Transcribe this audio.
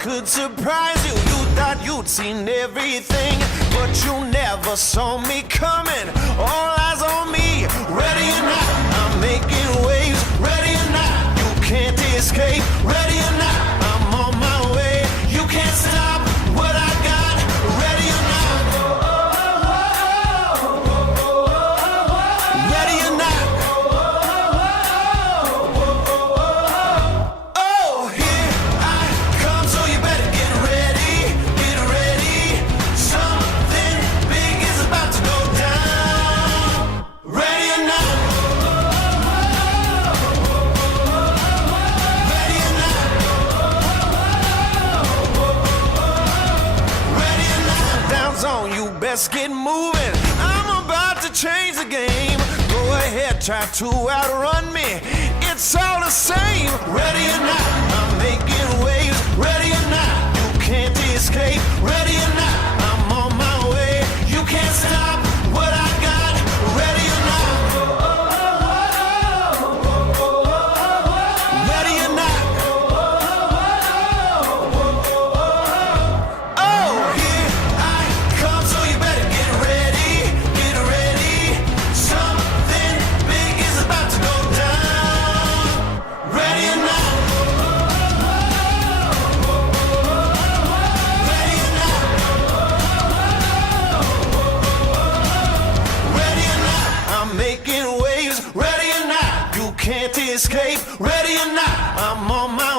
could surprise you. You thought you'd seen everything, but you never saw me coming. All eyes on me, ready or not, I'm making waves. Ready or not, you can't escape. Ready or not, I'm on my way. You can't stop what I got. Ready or not, ready or not. Oh, here I come, so you better get ready. Get ready. Something big is about to go down. Ready or not. Ready or not. Ready or not. Down zone, you best get moving. I'm about to change the game. Go ahead, try to outrun me. It's all the same. Ready or not, I'm making waves. Ready or not, you can't escape. Ready or not, I'm on my way. You can't stop what I got. Ready or not. Ready or not. Oh, here I come, so you better get ready. Get ready. Something big is about to go down. Ready or not. Ready or not. Ready or not, I'm making waves. Ready or not, you can't escape. Ready or not, I'm on my